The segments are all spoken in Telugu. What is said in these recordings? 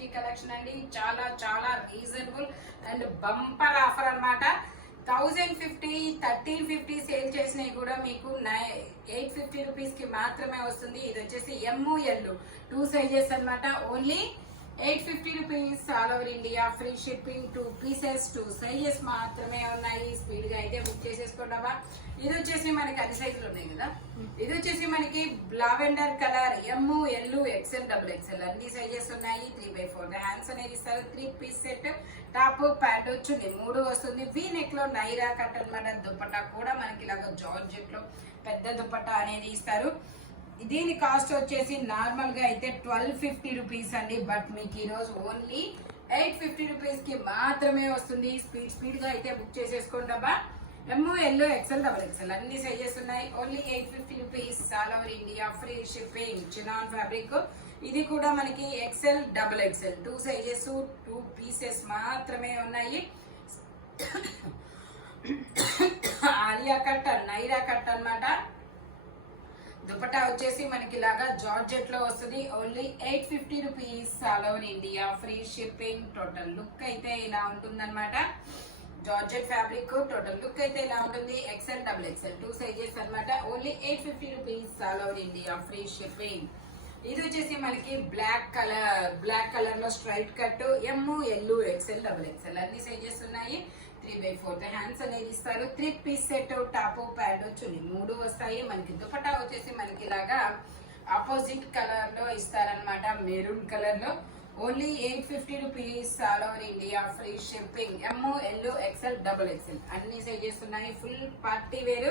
1350 కలెక్షన్ అండి. చాలా చాలా రీజనబుల్ అండ్ బంపర్ ఆఫర్ అన్నమాట. 1050 1350 సేల్ చేసినవి కూడా మీకు 850 రూపీస్ కి మాత్రమే వస్తుంది. ఇది వచ్చేసి ML 2 సైజెస్ అన్నమాట. Only 850 rupees all over India, free shipping. 2 pieces 2 sizes మాత్రమే ఉన్నాయి. స్పీడ్ గా అయితే బుక్ చేసేసుకోండావా. ఇది వచ్చేసి మనకి అన్ని సైజులు ఉన్నాయి కదా. ఇది వచ్చేసి మనకి lavender colour ML XL XXL అన్ని సైజెస్ ఉన్నాయి. 3/4 హ్యాండ్స్ అనేది ఇస్తారు. 3 పీస్ సెట్, టాప్ ప్యాంట్ వచ్చి 3 వస్తుంది. వీ నెక్ లో నైరా కట్ అన్నమాట. దుపట్టా కూడా మనకి ఇలాగ జార్జెట్ లో పెద్ద దుపట్టా అనేది ఇస్తారు. దీని కాస్ట్ వచ్చేసి నార్మల్ గా అయితే 1250 రూపీస్ అండి. బట్ మీకు ఈ రోజు ఓన్లీ 850 రూపీస్ కి మాత్రమే వస్తుంది. స్పీడ్ గా అయితే బుక్ చేసేసుకోండి అబ్బా. ML XL XXL అన్ని సైజెస్ ఉన్నాయి. Only 850 rupees all over India, free shipping. Chinon fabric. ఇది కూడా మనకి XL XXL 2 సైజెస్ 2 పీసెస్ మాత్రమే ఉన్నాయి. ఆలియా కట్, నైరా కట్ అన్నమాట. దుపట్టా వచ్చేసి మనకి ఇలాగా జార్జెట్ లో వస్తుంది. Only 850 rupees all over India, free shipping. Total look అయితే ఇలా ఉంటుంది అనమాట. జార్జెట్ ఫ్యాబ్రిక్ టోటల్ లుక్ అయితే ఇలా ఉంటుంది. XL XXL 2 సైజెస్ అన్నమాట. Only 850 rupees all over India, free shipping. ఇది వచ్చేసి మనకి బ్లాక్ కలర్ లో straight cut ML XL XXL అన్ని సైజెస్ ఉన్నాయి. 3/4 హ్యాండ్స్ అనేది ఇస్తారు. 3 పీస్ సెట్, టాప్ ప్యాంట్ చున్నీ 3 వస్తాయి. మనకి దుపట్టా వచ్చేసి మనకి ఇలాగా ఆపోజిట్ కలర్ లో ఇస్తారనమాట, మెరూన్ కలర్ లో. Only 850 rupees all over India, free shipping. ML XL XXL అన్ని సైజెస్ ఉన్నాయి. Full party wear.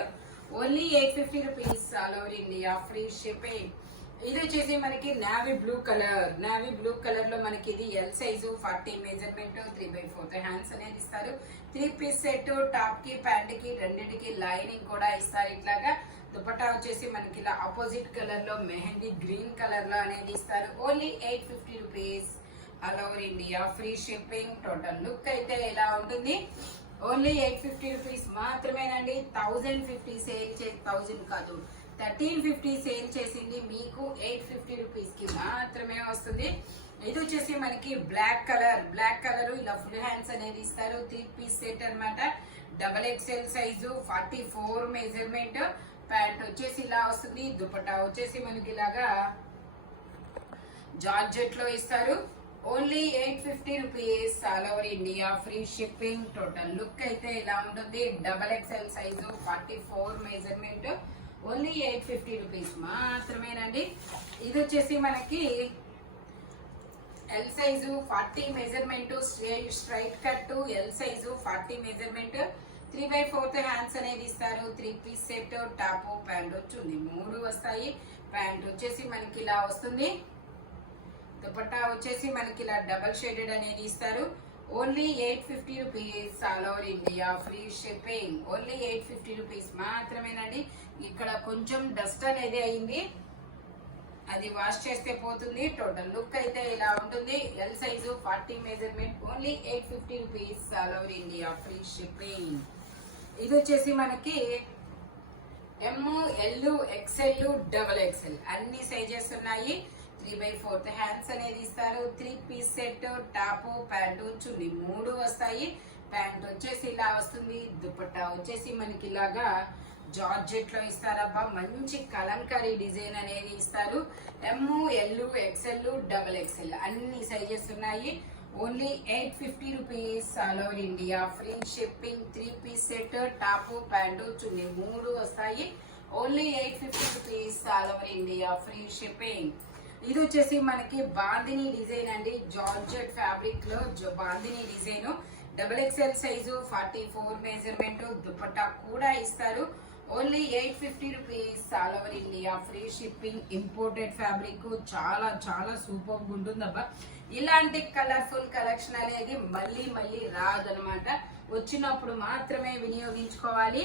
Only 850 rupees all over India, free shipping. ఇది వచ్చేసి మనకి నావీ బ్లూ కలర్ లో మనకి ఇది L సైజు, 40 మెజర్మెంట్, 3/4 హ్యాండ్స్ అనేది ఇస్తారు. 3 పీస్ సెట్, టాప్ కి ప్యాంట్ కి రెండింటికి లైనింగ్ కూడా ఇస్తారు. ఇట్లాగా దుపట్టా వచ్చేసి మనకి ఇలా ఆపోజిట్ కలర్ లో మెహందీ గ్రీన్ కలర్ లో అనేది ఇస్తారు. Only 850 rupees all over India, free shipping. Total look అయితే ఇలా ఉంటుంది. ఓన్లీ 850 రూపీస్ మాత్రమేనండి. 1050 సేల్ 1000 కాదు, 1350 సేల్ చేసింది మీకు 850 రూపీస్ కి మాత్రమే వస్తుంది. ఇది వచ్చేసి మనకి బ్లాక్ కలర్ ఇలా ఫుల్ హ్యాండ్స్ అనేది ఇస్తారు. 3 పీస్ సెట్ అన్నమాట. XXL size, 44 measurement. ప్యాంట్ వచ్చేసి ఇలా వస్తుంది. దుపట్టా వచ్చేసి మనకి ఇలాగా జార్జెట్ లో ఇస్తారు. Only 850 rupees all over India, free shipping. Total look అయితే ఇలా ఉంటుంది. XXL size, 44 measurement. Only 850 rupees మాత్రమేనండి. ఇది వచ్చేసి మనకి L size, 40 measurement, straight cut. L size, 40 measurement, 3/4 hands అనేది ఇస్తారు. 3 పీస్ సెట్, టాప్ ప్యాంట్ వచ్చి 3 వస్తాయి. ప్యాంట్ వచ్చేసి మనకి ఇలా వస్తుంది. దుపట్టా వచ్చేసి మనకి ఇలా డబల్ షేడెడ్ అనేది ఇస్తారు. Only 850 rupees all over India, free shipping. Only 850 rupees మాత్రమేనండి. ఇక్కడ కొంచెం డస్ట్ అనేది అయింది, అది వాష్ చేస్తే పోతుంది. టోటల్ లుక్ అయితే ఇలా ఉంటుంది. L size, 40 measurement. Only 850 rupees all over India, free shipping. ఇది వచ్చేసి మనకి ML XL XXL అన్ని సైజెస్ ఉన్నాయి. 3/4 హ్యాండ్స్ అనేది ఇస్తారు. 3 piece set, top pant chunni 3 వస్తాయి. ప్యాంట్ వచ్చేసి ఇలా వస్తుంది. దుపట్టా వచ్చేసి మనకి ఇలాగా జార్జెట్ లో ఇస్తారబ్బా. మంచి కలంకారీ డిజైన్ అనేది ఇస్తారు. ML XL XXL అన్ని సైజెస్ ఉన్నాయి. Only 850 rupees all over India, free shipping. 3 piece set, top pant chunni 3 వస్తాయి. Only 850 rupees all over India, free shipping. ఇది వచ్చేసి మనకి బాందిని డిజైన్ అండి. జార్జెట్ ఫ్యాబ్రిక్ లో bandhani design. XXL size, 44 measurement. Dupatta కూడా ఇస్తారు. Only 850 rupees all over India, free shipping. Imported fabric. చాలా చాలా సూపర్ ఉంటుందబ్బా. ఇలాంటి కలర్ఫుల్ కలెక్షన్ అనేది మళ్ళీ రాదనమాట. వచ్చినప్పుడు మాత్రమే వినియోగించుకోవాలి.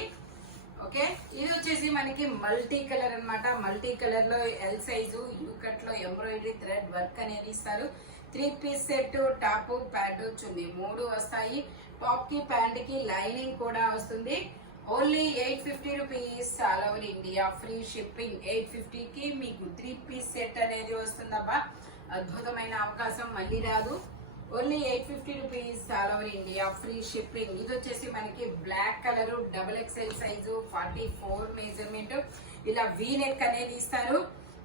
ఓకే, ఇది వచ్చేసి మనకి మల్టీ కలర్ అన్నమాట. మల్టీ కలర్ లో L సైజు, యూ కట్ లో ఎంబ్రాయిడరీ థ్రెడ్ వర్క్ అనేది ఇస్తారు. 3 పీస్ సెట్, టాప్ ప్యాంట్ చున్నీ 3 వస్తాయి. టాప్ కి ప్యాంట్ కి లైనింగ్ కూడా వస్తుంది. Only 850 rupees all over India, free shipping. 850 కి మీకు 3 పీస్ సెట్ అనేది వస్తుందబ్బా. అద్భుతమైన అవకాశం మళ్ళీ రాదు. Only 850 rupees all over India, free shipping. ఇది వచ్చేసి మనకి black colour, XXL size, 44 measurement. ఇలా వీ నెక్ అనేది ఇస్తారు.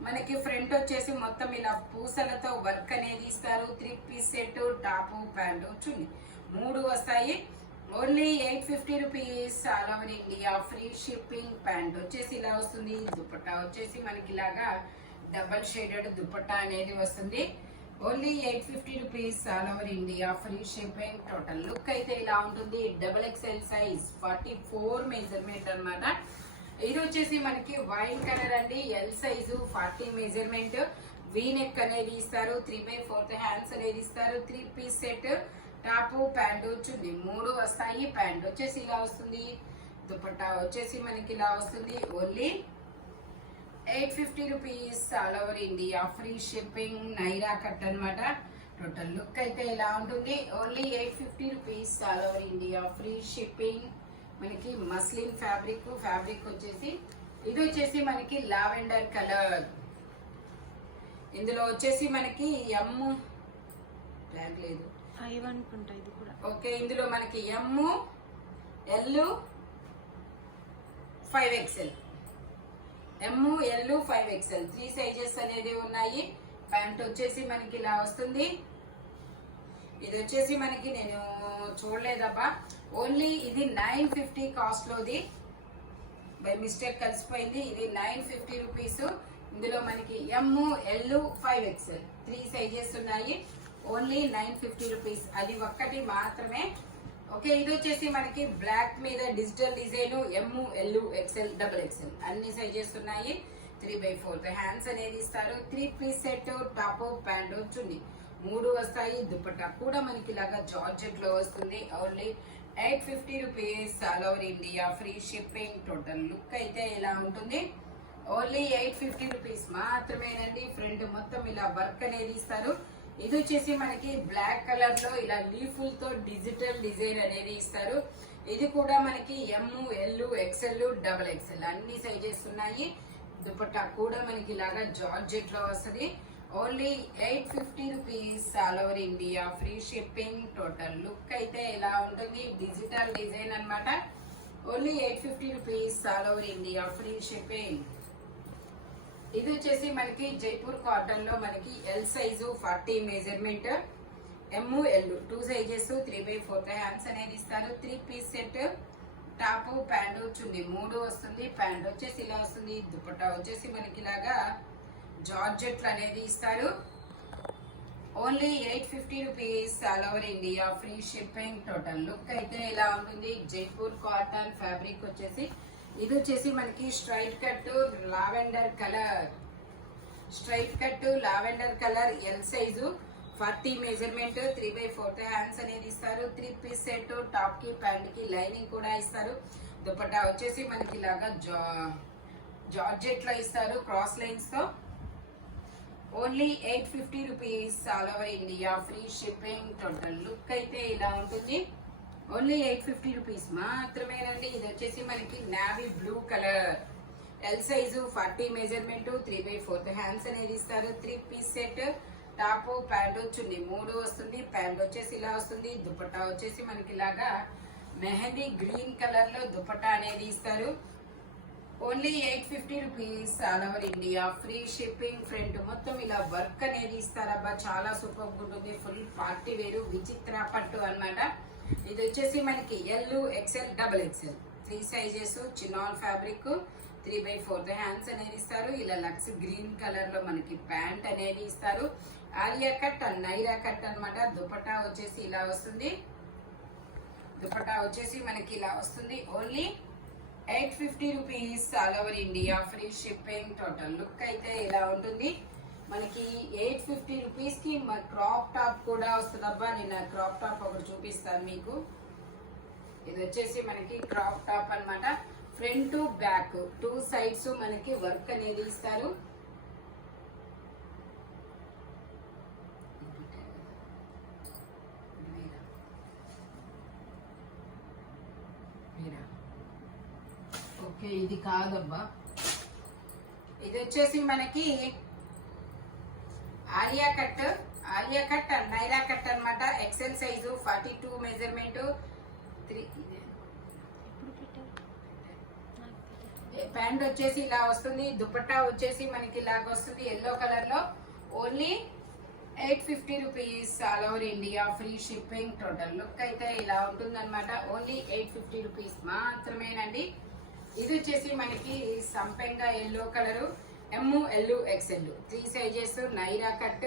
మనకి ఫ్రంట్ వచ్చేసి మొత్తం ఇలా పూసలతో వర్క్ అనేది ఇస్తారు. 3 పీస్ సెట్, టాప్, ప్యాంట్, చున్నీ 3 వస్తాయి. Only 850 rupees all over India, free shipping. Pant వచ్చేసి ఇలా వస్తుంది. దుపట్టా వచ్చేసి మనకి ఇలాగా డబల్ షేడెడ్ దుపట్టా అనేది వస్తుంది. Only 850 rupees all over India, free shipping. Total look అయితే ఇలా ఉంటుంది. XXL సైజ్, 44 మెజర్మెంట్ అన్నమాట. ఇది వచ్చేసి మనకి వైన్ కలర్ అండి, L size, 40 measurement. We neck అనేది ఇస్తారు. 3/4 హ్యాండ్స్ అనేది ఇస్తారు. 3 పీస్ సెట్, టాప్, ప్యాంట్, చున్నీ 3 వస్తాయి. ప్యాంట్ వచ్చేసి ఇలా వస్తుంది. దుపట్టా వచ్చేసి మనకి ఇలా వస్తుంది. Only 850 rupees all over India, free shipping. Naira cut అన్నమాట. టోటల్ లుక్ అయితే ఇలా ఉంటుంది. Only 850 rupees all over India, free shipping. మనకి మస్లిన్ ఫ్యాబ్రిక్ వచ్చేసి ఇది వచ్చేసి మనకి లావెండర్ కలర్. ఇందులో వచ్చేసి మనకి ఎమ్ ట్యాగ్ లేదు, ఇది కూడా ఓకే. ఇందులో మనకి ఎమ్, ఎల్, 5XL, ఎమ్, ఎల్, 5XL 3 సైజెస్ అనేది ఉన్నాయి. ప్యాంట్ వచ్చేసి మనకి ఇలా వస్తుంది. ఇది వచ్చేసి మనకి నేను చూడలేదబ్బా, ఓన్లీ ఇది 950 కాస్ట్ లోది, బై మిస్టేక్ కలిసిపోయింది. ఇది 950 రూపీస్. ఇందులో మనకి ఎమ్, ఎల్, 5XL 3 సైజెస్ ఉన్నాయి. Only 950 rupees. అది ఒక్కటి మాత్రమే. ఓకే, ఇది వచ్చేసి మనకి బ్లాక్ మీద డిజిటల్ డిజైన్, ఎమ్, ఎల్, XL, XXL అన్ని సైజెస్ ఉన్నాయి. 3/4 హ్యాండ్స్ అనేది ఇస్తారు. 3 పీస్ సెట్, టాప్, ప్యాంట్, చున్నీ 3 వస్తాయి. దుపట్టా కూడా మనకి ఇలాగా జార్జెట్ లో వస్తుంది. Only 850 rupees all over India, free shipping. Total look అయితే ఇలా ఉంటుంది. ఓన్లీ 850 రూపీస్ మాత్రమేనండి. ఫ్రంట్ మొత్తం ఇలా వర్క్ అనేది ఇస్తారు. ఇది వచ్చేసి మనకి బ్లాక్ కలర్ లో ఇలా లీఫులతో డిజిటల్ డిజైన్ అనేది ఇస్తారు. ఇది కూడా మనకి ఎమ్, ఎల్, XL, XXL అన్ని సైజెస్ ఉన్నాయి. దుపట్టా కూడా మనకి ఇలాగా జార్జెట్ లో వస్తుంది. Only 850 rupees all over India, free shipping. Total look అయితే ఇలా ఉంటుంది. డిజిటల్ డిజైన్ అన్నమాట. Only 850 rupees all over India, free shipping. ఇది వచ్చేసి మనకి జైపూర్ కాటన్ లో మనకి ఎల్ సైజు, 40 మెజర్మెంట్. ఎమ్, ఎల్ 2 సైజెస్, 3/4 హ్యాండ్స్ అనేది ఇస్తారు. 3 పీస్ సెట్, టాప్, ప్యాంట్, చున్నీ 3 వస్తుంది. ప్యాంట్ వచ్చేసి ఇలా వస్తుంది. దుపట్టా వచ్చేసి మనకి ఇలాగా జార్జెట్ అనేది ఇస్తారు. Only 850 rupees all over India, free shipping. Total look అయితే ఇలా ఉంటుంది. జైపూర్ కాటన్ ఫ్యాబ్రిక్ వచ్చేసి ఇది వచ్చేసి మనకి straight cut lavender colour, L size, 40 measurement. 3/4 hands అనేది ఇస్తారు. 3 పీస్ సెట్, టాప్ కి, ప్యాంట్ కి లైనింగ్ కూడా ఇస్తారు. దుపట్టా వచ్చేసి మనకి ఇలాగా జార్జెట్ లో ఇస్తారు, క్రాస్ లైన్స్ తో. Only 850 rupees all over India, free shipping. Total look అయితే ఇలా ఉంటుంది. ఓన్లీ 850 రూపీస్ మాత్రమేనండి. ఇది వచ్చేసి మనకి navy blue colour, L size, 40 measurement. 3/4 hands అనేది ఇస్తారు. 3 పీస్ సెట్, టాప్, ప్యాంట్, చున్నీ 3 వస్తుంది. ప్యాంట్ వచ్చేసి ఇలా వస్తుంది. దుపట్టా వచ్చేసి మనకి ఇలాగా మెహందీ గ్రీన్ కలర్ లో దుపట్టా అనేది ఇస్తారు. Only 850 rupees all over India, free shipping. Front మొత్తం ఇలా వర్క్ అనేది ఇస్తారబ్బా, చాలా సూపర్ ఉంటుంది. ఫుల్ పార్టీ వేరు విచిత్ర పట్టు అన్నమాట. ఇది వచ్చేసి మనకి L, XL, XXL 3 sizes. Chinon fabric, 3/4 hands అనేది ఇస్తారు. ఇలా లక్స్ గ్రీన్ కలర్ లో మనకి ప్యాంట్ అనేది ఇస్తారు. ఆలియా కట్, నైరా కట్ అన్నమాట. దుపట్టా వచ్చేసి ఇలా వస్తుంది. దుపట్టా వచ్చేసి మనకి ఇలా వస్తుంది. Only 850 rupees all over India, free shipping. Total look అయితే ఇలా ఉంటుంది. మనకి 850 రూపీస్ కి క్రాప్ టాప్ కూడా వస్తుందబ్బా. నేను క్రాప్ టాప్ ఒకటి చూపిస్తాను మీకు. ఇది వచ్చేసి మనకి క్రాప్ టాప్ అన్నమాట. ఫ్రంట్, బ్యాక్ 2 సైడ్స్ మనకి వర్క్ అనేది ఇస్తారు. ఓకే, ఇది కాదబ్బా. ఇది వచ్చేసి మనకి Alia cut and Naira cut అన్నమాట. XL size 42 measurement 3. ఎప్పుడు పెట్టారు ప్యాంట్ వచ్చేసి ఇలా వస్తుంది. దుపట్టా వచ్చేసి మనకి ఇలాగ వస్తుంది ఎల్లో కలర్ లో. Only 850 rupees all over India, free shipping. Total look అయితే ఇలా ఉంటుంది అనమాట. ఓన్లీ 850 రూపీస్ మాత్రమేనండి. ఇది వచ్చేసి మనకి సంపెంగా yellow colour, ML XL 3 sizes. Naira cut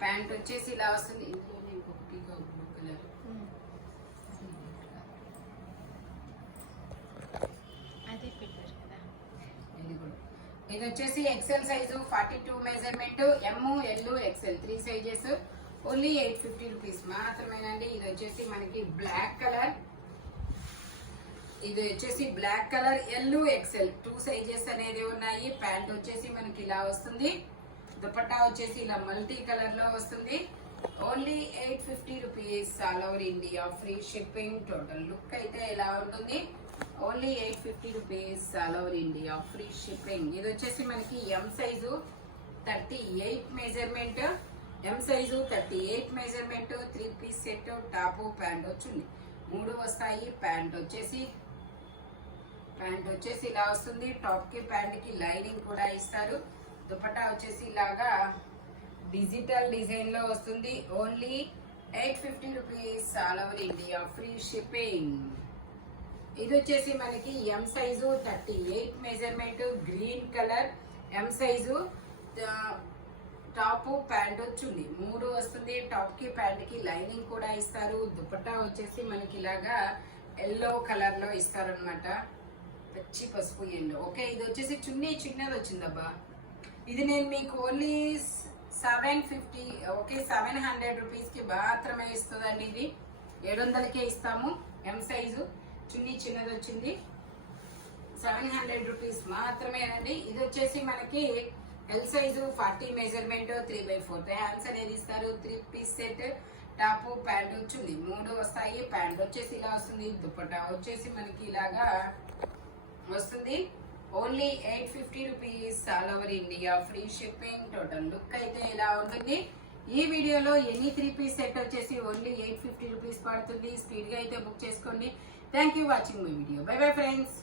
pant వచ్చేసి ఇలా వస్తుంది. ఇందులోనే ఇంకొకటి బ్లూ కలర్. అదే పెట్టారు కదా. ఇది వచ్చేసి XL size 42 measurement, ML XL 3 sizes. Only 850 rupees మాత్రమేనండి. ఇది వచ్చేసి మనకి బ్లాక్ కలర్. ఇది వచ్చేసి black colour LU XL 2 sizes అనేది ఉన్నాయి. ప్యాంట్ వచ్చేసి మనకి ఇలా వస్తుంది. దుపట్టా వచ్చేసి ఇలా మల్టీ కలర్ లో వస్తుంది. Only 850 rupees all over India, free shipping. Total look అయితే ఇలా ఉంటుంది. Only 850 rupees all over India, free shipping. ఇది వచ్చేసి మనకి M size 38 measurement, M size 38 measurement. 3 piece set, top pant వచ్చింది. 3 వస్తాయి. ప్యాంట్ వచ్చేసి ఇలా వస్తుంది. టాప్ కి ప్యాంట్ కి లైనింగ్ కూడా ఇస్తారు. దుపట్టా వచ్చేసి ఇలాగా డిజిటల్ డిజైన్ లో వస్తుంది. Only 850 rupees all over India, free shipping. ఇది వచ్చేసి మనకి M size 38 measurement, green colour. M size top pant వచ్చింది. 3 వస్తుంది. టాప్ కి ప్యాంట్ కి లైనింగ్ కూడా ఇస్తారు. దుపట్టా వచ్చేసి మనకి ఇలాగా ఎల్లో కలర్ లో ఇస్తారు అనమాట. పచ్చి పసుపు ఎల్లో. ఓకే, ఇది వచ్చేసి చున్నీ చిన్నది వచ్చిందబ్బా. ఇది నేను మీకు ఓన్లీ 750, ఓకే 700 రూపీస్ కి మాత్రమే ఇస్తుందండి. ఇది 700కే ఇస్తాము. M సైజు చున్నీ చిన్నది వచ్చింది. 700 రూపీస్ మాత్రమేనండి. ఇది వచ్చేసి మనకి L సైజు 40 మెజర్మెంట్, 3/4 హ్యాండ్స్ అనేది ఇస్తారు. 3 పీస్ సెట్, టాప్ ప్యాంట్ వచ్చింది. 3 వస్తాయి. ప్యాంట్ వచ్చేసి ఇలా వస్తుంది. దుపట్టా వచ్చేసి మనకి ఇలాగా వస్తుంది. Only 850 rupees all over India, free shipping. Total look అయితే ఇలా ఉంటుంది. ఈ వీడియోలో ఎనీ 3 పీస్ సెట్ వచ్చేసి ఓన్లీ 850 రూపీస్ పడుతుంది. స్పీడ్ గా అయితే బుక్ చేసుకోండి. Thank you watching my video. By bye friends.